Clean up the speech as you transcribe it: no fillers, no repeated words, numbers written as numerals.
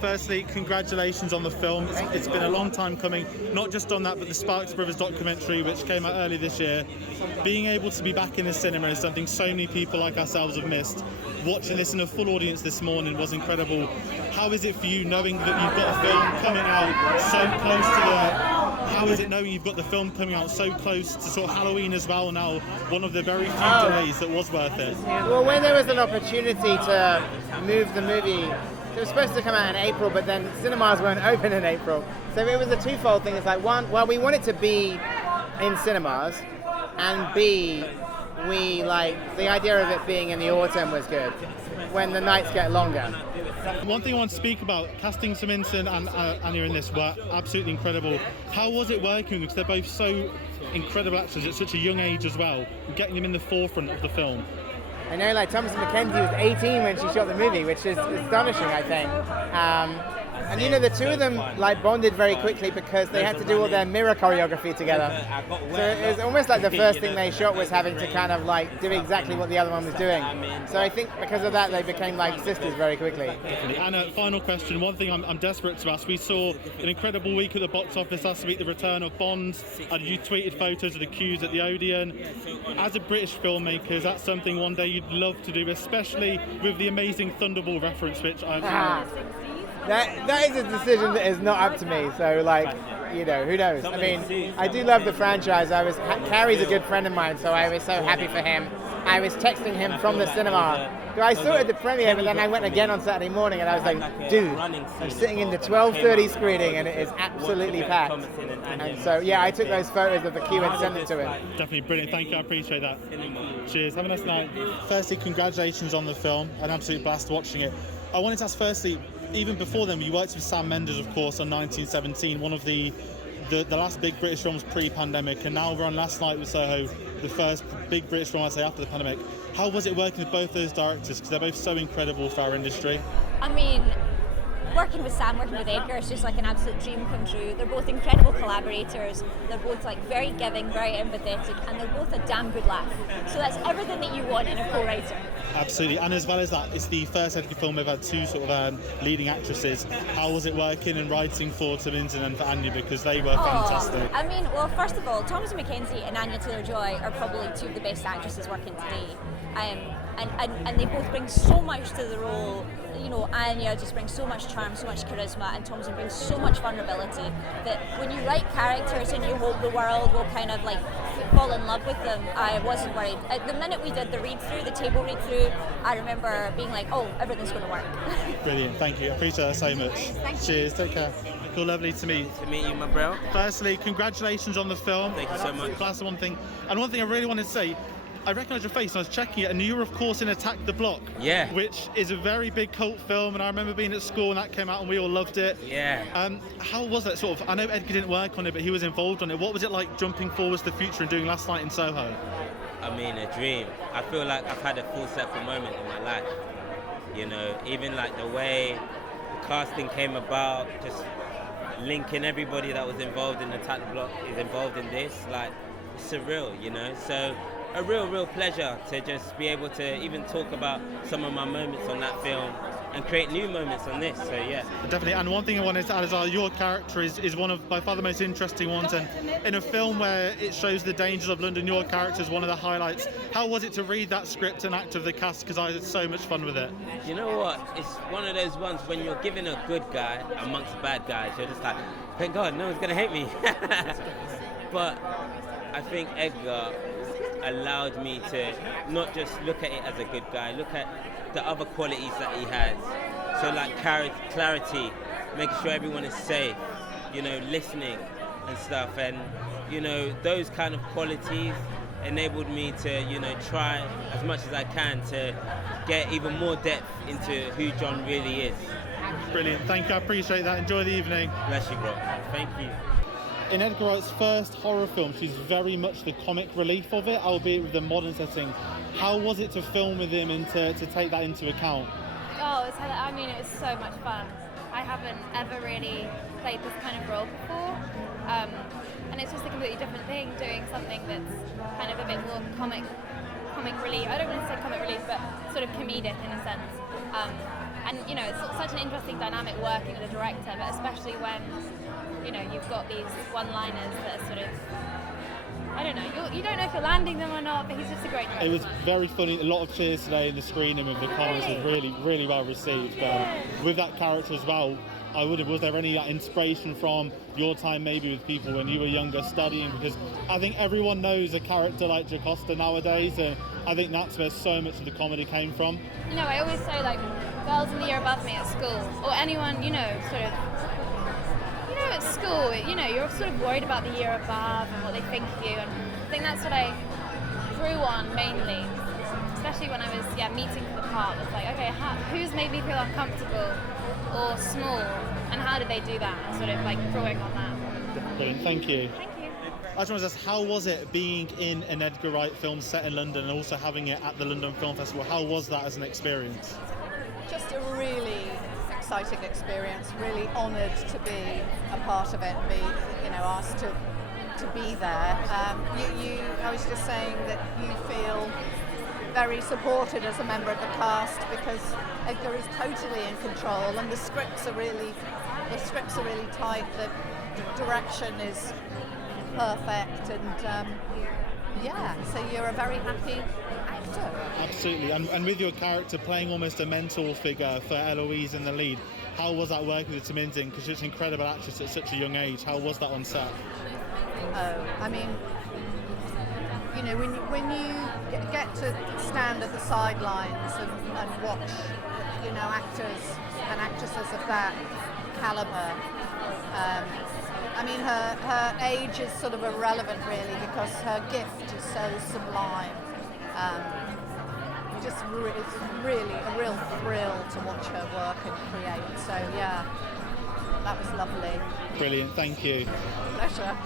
firstly, congratulations on the film. It's been a long time coming, not just on that, but the Sparks Brothers documentary, which came out early this year. Being able to be back in the cinema is something so many people like ourselves have missed. Watching this in a full audience this morning was incredible. How is it for you knowing that you've got a film coming out so close to How is it knowing you've got the film coming out so close to sort of Halloween as well now, one of the very few delays that was worth it? Well, when there was an opportunity to move the movie, it was supposed to come out in April, but then cinemas weren't open in April. So it was a twofold thing. It's like, one, well, we want it to be in cinemas, and B, we like the idea of it being in the autumn was good, when the nights get longer. One thing I want to speak about, casting Synnøve and Anya in this were absolutely incredible. How was it working? Because they're both so incredible actors at such a young age as well, getting them in the forefront of the film. I know, like Thomasin McKenzie was 18 when she shot the movie, which is astonishing, I think. And you know, the two of them like bonded very quickly because they had to do all their mirror choreography together. So it was almost like the first thing they shot was having to kind of like do exactly what the other one was doing. So I think because of that, they became like sisters very quickly. And a final question, one thing I'm desperate to ask, we saw an incredible week at the box office last week, the return of Bond, and you tweeted photos of the queues at the Odeon. As a British filmmaker, is that something one day you'd love to do, especially with the amazing Thunderball reference, which I've That is a decision that is not up to me. So, like, you know, who knows? I mean, I do love the franchise. Carrie's a good friend of mine, so I was so happy for him. I was texting him from the cinema. I saw it at the premiere, but then I went again on Saturday morning, and I was like, dude, I'm sitting in the 12:30 screening, and it is absolutely packed. And so, yeah, I took those photos of the queue and sent it to him. Definitely brilliant. Thank you. I appreciate that. Cheers. Have a nice night. Firstly, congratulations on the film. An absolute blast watching it. I wanted to ask firstly, even before then, you worked with Sam Mendes, of course, on 1917, one of the last big British films pre-pandemic, and now we're on Last Night with Soho, the first big British film, I'd say, after the pandemic. How was it working with both those directors? Because they're both so incredible for our industry. I mean, working with Sam, working with Edgar, is just like an absolute dream come true. They're both incredible collaborators. They're both like very giving, very empathetic, and they're both a damn good laugh. So that's everything that you want in a co-writer. Absolutely, and as well as that, it's the first Edgar film we've had two sort of leading actresses. How was it working and writing for Synnøve and for Anya, because they were fantastic? I mean, well, first of all, Thomasin McKenzie and Anya Taylor-Joy are probably two of the best actresses working today. And they both bring so much to the role. You know, Anya just brings so much charm, so much charisma, and Thomasin brings so much vulnerability that when you write characters and you hope the world will kind of like fall in love with them, I wasn't worried. At the minute we did the read-through, the table read-through, I remember being like, oh, everything's going to work. Brilliant, thank you. I appreciate that so much. Cheers, take care. Cool, lovely to meet you, my bro. Firstly, congratulations on the film. Thank you so much. That's one thing. And one thing I really wanted to say, I recognise your face, and I was checking it, and you were, of course, in Attack the Block. Yeah. Which is a very big cult film, and I remember being at school and that came out and we all loved it. Yeah. How was that sort of, I know Edgar didn't work on it, but he was involved on it. What was it like jumping forwards to the future and doing Last Night in Soho? I mean, a dream. I feel like I've had a full circle moment in my life. You know, even like the way the casting came about, just linking everybody that was involved in Attack the Block is involved in this, like, it's surreal, you know? So, a real pleasure to just be able to even talk about some of my moments on that film and create new moments on this, so yeah. Definitely, and one thing I wanted to add as well, your character is one of by far the most interesting ones, and in a film where it shows the dangers of London, your character is one of the highlights. How was it to read that script and act of the cast, because I had so much fun with it? You know what, it's one of those ones when you're given a good guy amongst bad guys, you're just like, thank God, no one's going to hate me. But I think Edgar allowed me to not just look at it as a good guy, look at the other qualities that he has. So like clarity, making sure everyone is safe, you know, listening and stuff. And, you know, those kind of qualities enabled me to, you know, try as much as I can to get even more depth into who John really is. Brilliant, thank you, I appreciate that. Enjoy the evening. Bless you, bro. Thank you. In Edgar Wright's first horror film, she's very much the comic relief of it, albeit with the modern setting. How was it to film with him and to take that into account? Oh, it was so much fun. I haven't ever really played this kind of role before, and it's just a completely different thing, doing something that's kind of a bit more comic relief. I don't want to say comic relief, but sort of comedic in a sense. And it's such an interesting dynamic working with a director, but especially when you've got these one-liners that are sort of, I don't know, you don't know if you're landing them or not, but he's just a great director. It was very funny. A lot of cheers today in the screening with the comments was really, really well received. With that character as well, was there any inspiration from your time maybe with people when you were younger studying? Because I think everyone knows a character like Jocasta nowadays, and I think that's where so much of the comedy came from. I always say girls in the year above me at school, or anyone, sort of, at school, you're sort of worried about the year above and what they think of you, and I think that's what I drew on mainly, especially when I was meeting for the part. It's okay, who's made me feel uncomfortable or small, and how did they do that? And sort of drawing on that. Brilliant, thank you. Thank you. I just want to ask, how was it being in an Edgar Wright film set in London and also having it at the London Film Festival? How was that as an experience? Just a really exciting experience, really honoured to be a part of it and be asked to be there. I was just saying that you feel very supported as a member of the cast because Edgar is totally in control and the scripts are really tight, the direction is perfect, and so you're a very happy actor. Absolutely, and with your character playing almost a mentor figure for Eloise in the lead, how was that working with Taminsin? Because she's an incredible actress at such a young age. How was that on set? When you get to stand at the sidelines and watch, actors and actresses of that calibre, her age is sort of irrelevant really because her gift is so sublime. It's really a real thrill to watch her work and create. So that was lovely. Brilliant, thank you. Pleasure.